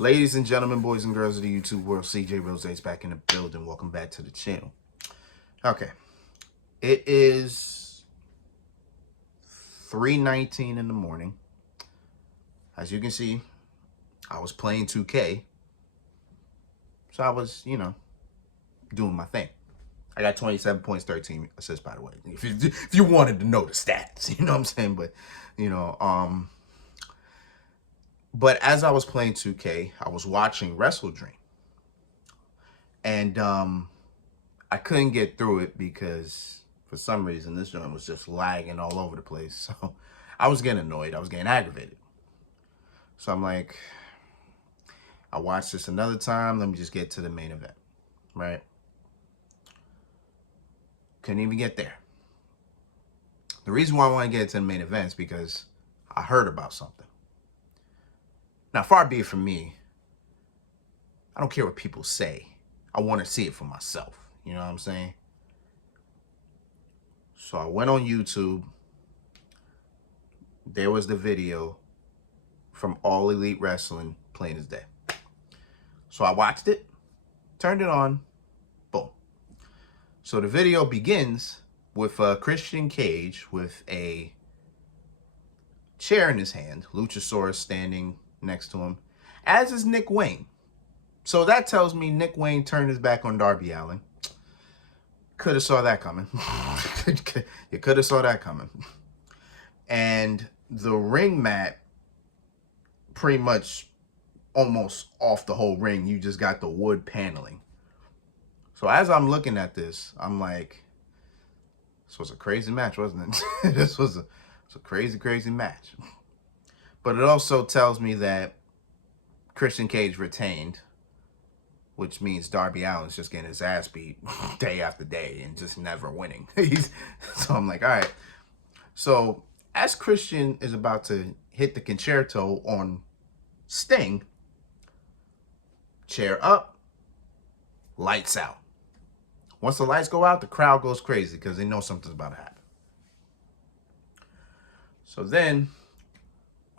Ladies and gentlemen, boys and girls of the YouTube world, CJ Rose is back in the building. Welcome back to the channel. Okay, it is 3:19 in the morning. As you can see, I was playing 2K, so I was, doing my thing. I got 27 points, 13 assists, by the way. If you wanted to know the stats, you know what I'm saying? But as I was playing 2K, I was watching WrestleDream. And I couldn't get through it because for some reason this joint was just lagging all over the place. So I was getting annoyed. I was getting aggravated. So I'm like, I watched this another time. Let me just get to the main event, right? Couldn't even get there. The reason why I want to get to the main event is because I heard about something. Now, far be it from me, I don't care what people say. I want to see it for myself. You know what I'm saying? So I went on YouTube. There was the video from All Elite Wrestling, plain as day. So I watched it, turned it on, boom. So the video begins with Christian Cage with a chair in his hand, Luchasaurus standing next to him, as is Nick Wayne. So that tells me Nick Wayne turned his back on Darby Allin. Could have saw that coming. You could have saw that coming. And the ring mat, pretty much almost off the whole ring, you just got the wood paneling. So as I'm looking at this, I'm like, this was a crazy match, wasn't it? This was a crazy, crazy match. But it also tells me that Christian Cage retained, which means Darby Allin's just getting his ass beat day after day and just never winning. So I'm like, all right. So as Christian is about to hit the concerto on Sting, chair up, lights out. Once the lights go out, the crowd goes crazy because they know something's about to happen. So then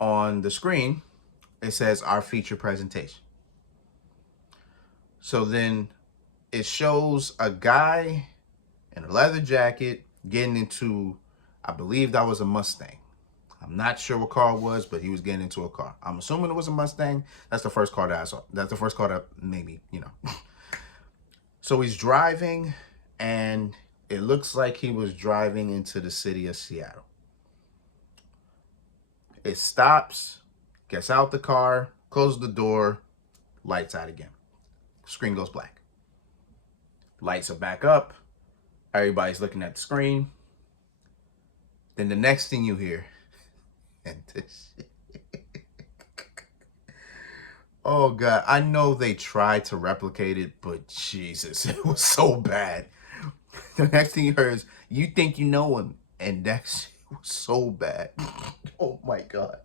on the screen, it says our feature presentation. So then it shows a guy in a leather jacket getting into, I believe that was a Mustang. I'm not sure what car it was, but he was getting into a car. I'm assuming it was a Mustang. That's the first car that I saw. That's the first car that maybe, So he's driving, and it looks like he was driving into the city of Seattle. It stops, gets out the car, closes the door, lights out again. Screen goes black. Lights are back up. Everybody's looking at the screen. Then the next thing you hear, and this, oh God, I know they tried to replicate it, but Jesus, it was so bad. The next thing you heard is, you think you know him, and that shit was so bad. Oh my God.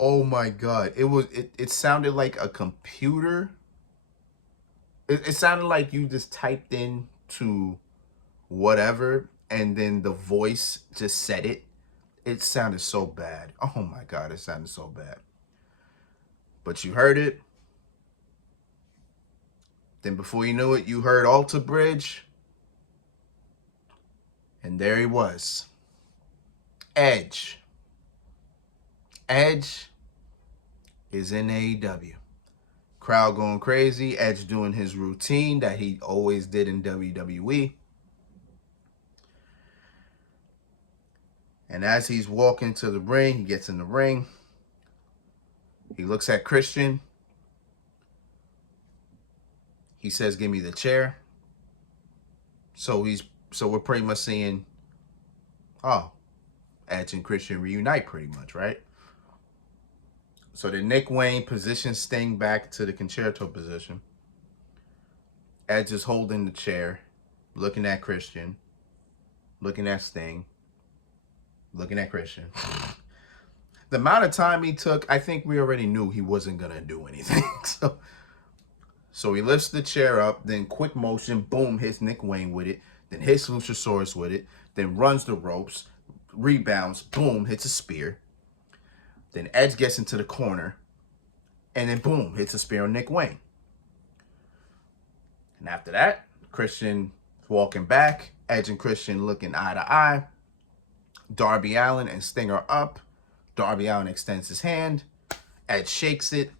Oh my God. It sounded like a computer. It sounded like you just typed in to whatever and then the voice just said it. It sounded so bad. Oh my God, it sounded so bad. But you heard it. Then before you knew it, you heard Alter Bridge. And there he was. Edge. Edge is in AEW. Crowd going crazy. Edge doing his routine that he always did in WWE. And as he's walking to the ring, he gets in the ring. He looks at Christian. He says, "Give me the chair." So we're pretty much seeing, oh, Edge and Christian reunite pretty much, right? So then Nick Wayne positions Sting back to the concerto position. Edge is holding the chair, looking at Christian, looking at Sting, looking at Christian. The amount of time he took, I think we already knew he wasn't going to do anything. So he lifts the chair up, then quick motion, boom, hits Nick Wayne with it, then hits Luchasaurus with it, then runs the ropes, rebounds, boom, hits a spear. Then Edge gets into the corner, And then boom, hits a spear on Nick Wayne. And after that, Christian walking back, Edge and Christian looking eye to eye. Darby Allin and Sting are up. Darby Allin extends his hand. Edge shakes it.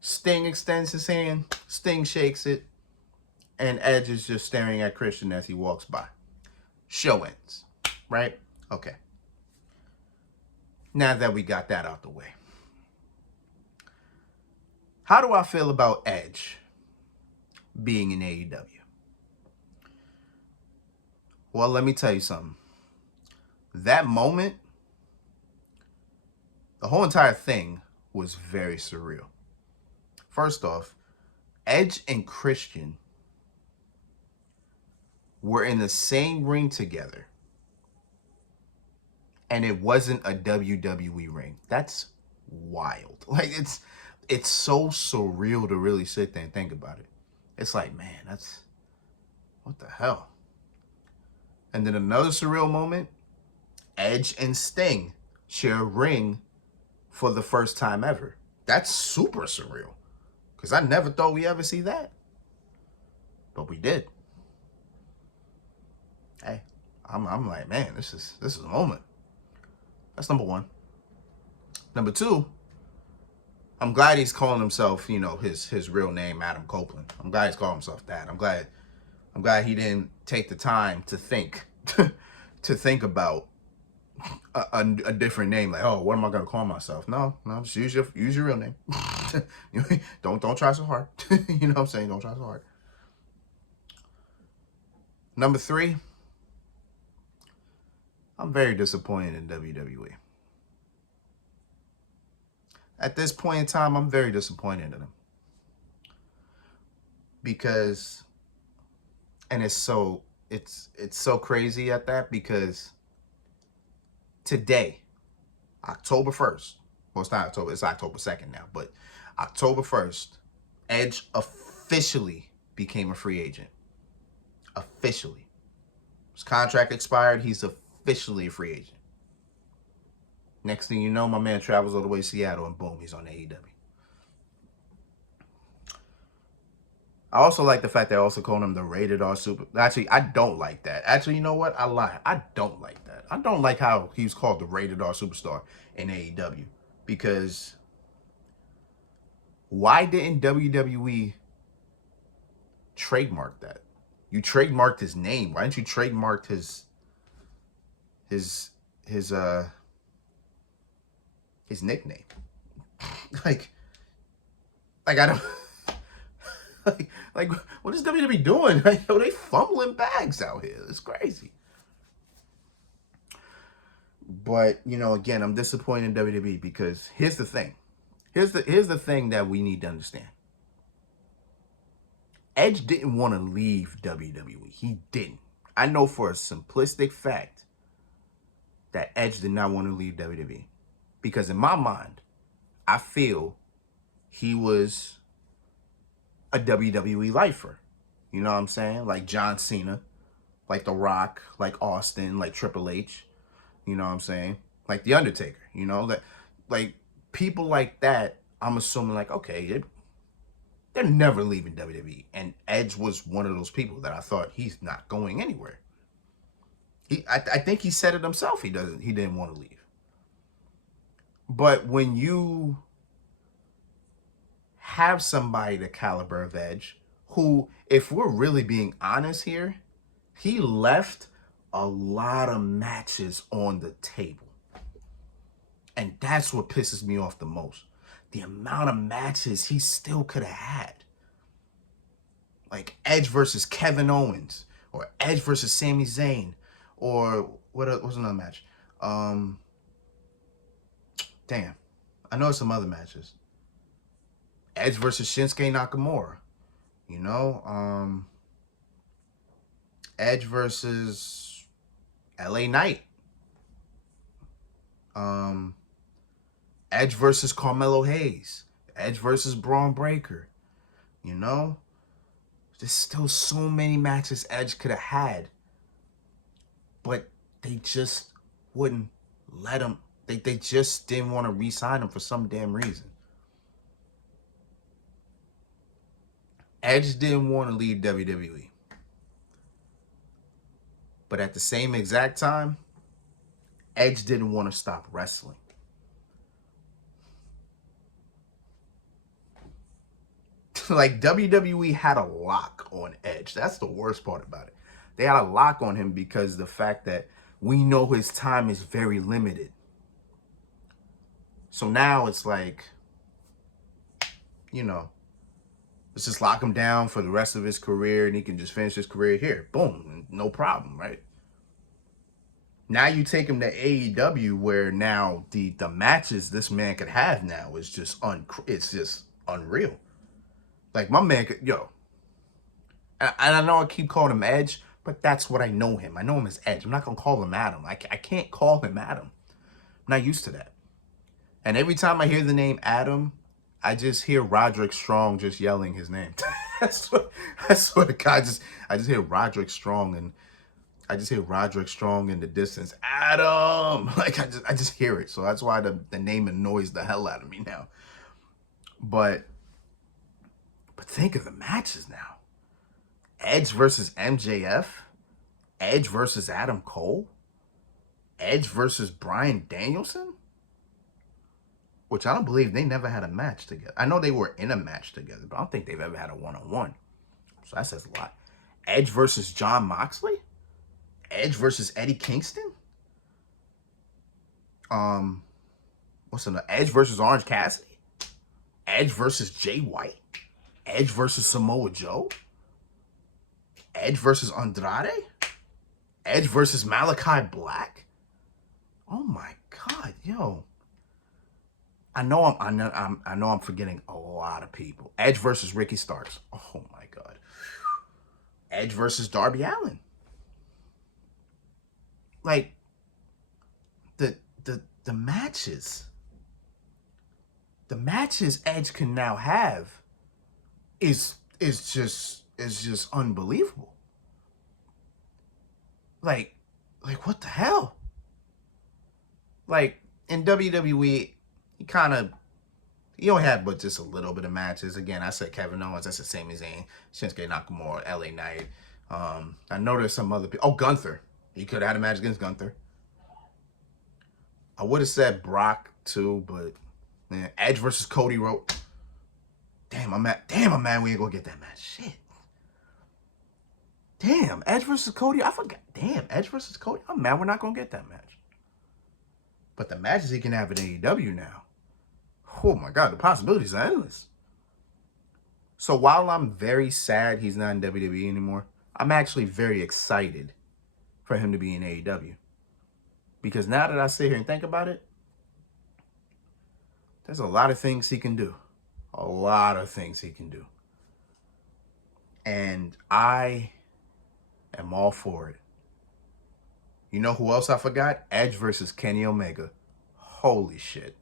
Sting extends his hand. Sting shakes it. And Edge is just staring at Christian as he walks by. Show ends. Right? Okay. Now that we got that out the way. How do I feel about Edge being in AEW? Well, let me tell you something. That moment, the whole entire thing was very surreal. First off, Edge and Christian were in the same ring together, and it wasn't a WWE ring. That's wild. Like, it's so surreal to really sit there and think about it. It's like, man, that's, what the hell? And then another surreal moment, Edge and Sting share a ring for the first time ever. That's super surreal, because I never thought we ever see that. But we did. Hey, I'm like, man, this is a moment. That's number one. Number two, I'm glad he's calling himself, his real name, Adam Copeland. I'm glad he's calling himself that. I'm glad he didn't take the time to think about a different name. Like, oh, what am I gonna call myself? No, just use your real name. Don't try so hard. You know what I'm saying? Don't try so hard. Number three, I'm very disappointed in WWE. At this point in time, I'm very disappointed in them. Because, and it's so crazy at that, because today, October 1st, well, it's not October, it's October 2nd now, but October 1st, Edge officially became a free agent. Officially. His contract expired, he's officially a free agent. Next thing you know, my man travels all the way to Seattle, and boom, he's on AEW. I also like the fact they also call him the Rated R Super. Actually, I don't like that. Actually, you know what? I lie. I don't like that. I don't like how he was called the Rated R Superstar in AEW. Because why didn't WWE trademark that? You trademarked his name. Why didn't you trademark his nickname? like I don't like what is WWE doing? Like, they fumbling bags out here. It's crazy. But, again, I'm disappointed in WWE because here's the thing. Here's the thing that we need to understand. Edge didn't want to leave WWE. He didn't. I know for a simplistic fact that Edge did not want to leave WWE. Because in my mind, I feel he was a WWE lifer. You know what I'm saying? Like John Cena, like The Rock, like Austin, like Triple H. You know what I'm saying? Like The Undertaker. That, like, people like that, I'm assuming, like, okay, they're never leaving WWE. And Edge was one of those people that I thought he's not going anywhere. I think he said it himself. He didn't want to leave. But when you have somebody the caliber of Edge, who, if we're really being honest here, he left a lot of matches on the table. And that's what pisses me off the most. The amount of matches he still could have had. Like Edge versus Kevin Owens, or Edge versus Sami Zayn, or what was another match? Damn. I know some other matches. Edge versus Shinsuke Nakamura. Edge versus LA Knight. Edge versus Carmelo Hayes. Edge versus Braun Breaker. There's still so many matches Edge could have had. But they just wouldn't let him. They just didn't want to re-sign him for some damn reason. Edge didn't want to leave WWE. But at the same exact time, Edge didn't want to stop wrestling. Like, WWE had a lock on Edge. That's the worst part about it. They had a lock on him because the fact that we know his time is very limited. So now it's like, you know, let's just lock him down for the rest of his career and he can just finish his career here. Boom. No problem, right? Now you take him to AEW where now the matches this man could have now is just it's just unreal. Like, my man could, and I know I keep calling him Edge, but that's what I know him. I know him as Edge. I'm not going to call him Adam. I can't call him Adam. I'm not used to that. And every time I hear the name Adam, I just hear Roderick Strong just yelling his name. I swear to God, I just hear Roderick Strong, and I just hear Roderick Strong in the distance. Adam! Like, I just hear it. So that's why the name annoys the hell out of me now. But think of the matches now. Edge versus MJF. Edge versus Adam Cole. Edge versus Bryan Danielson. Which I don't believe they never had a match together. I know they were in a match together, but I don't think they've ever had a one-on-one. So that says a lot. Edge versus Jon Moxley. Edge versus Eddie Kingston. What's another? Edge versus Orange Cassidy. Edge versus Jay White. Edge versus Samoa Joe. Edge versus Andrade. Edge versus Malachi Black. Oh my God, yo. I know I'm forgetting a lot of people. Edge versus Ricky Starks. Oh my God. Edge versus Darby Allin. Like, the matches Edge can now have is just unbelievable. Like what the hell? Like, in WWE, he only had but just a little bit of matches. Again, I said Kevin Owens, that's the same as Shinsuke Nakamura, LA Knight. I know there's some other people. Oh, Gunther. He could have had a match against Gunther. I would have said Brock too, but man, Edge versus Cody Rhodes. Damn, I'm mad we ain't gonna get that match. Shit. Damn, Edge versus Cody. I forgot. Damn, Edge versus Cody. I'm mad we're not gonna get that match. But the matches he can have in AEW now. Oh my God, the possibilities are endless. So while I'm very sad he's not in WWE anymore, I'm actually very excited for him to be in AEW. Because now that I sit here and think about it, there's a lot of things he can do. A lot of things he can do. And I am all for it. You know who else I forgot? Edge versus Kenny Omega. Holy shit.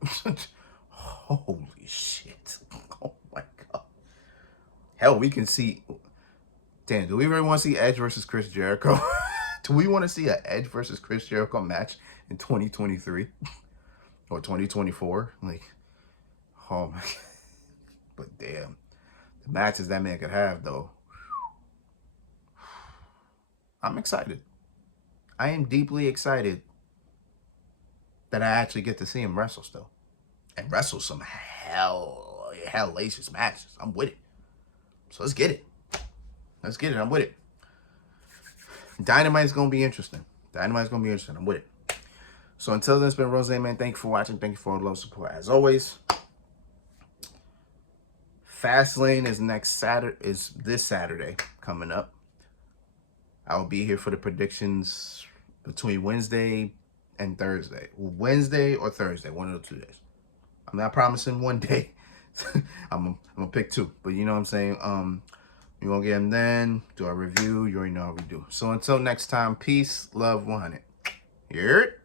Holy shit. Oh my God. Hell, we can see... Damn, do we really want to see Edge versus Chris Jericho? Do we want to see an Edge versus Chris Jericho match in 2023? Or 2024? Like, oh my God. But damn. The matches that man could have, though. I'm excited. I am deeply excited that I actually get to see him wrestle still. And wrestle some hellacious matches. I'm with it. So let's get it. Let's get it. I'm with it. Dynamite's going to be interesting. I'm with it. So until then, it's been Rose, man. Thank you for watching. Thank you for all the love support. As always, Fastlane is this Saturday coming up. I will be here for the predictions between Wednesday and Thursday. Wednesday or Thursday, one of the 2 days. I'm not promising one day. I'm gonna pick 2, but you know what I'm saying. We're gonna get them then. Do our review. You already know how we do. So until next time, peace, love, 100. You hear it?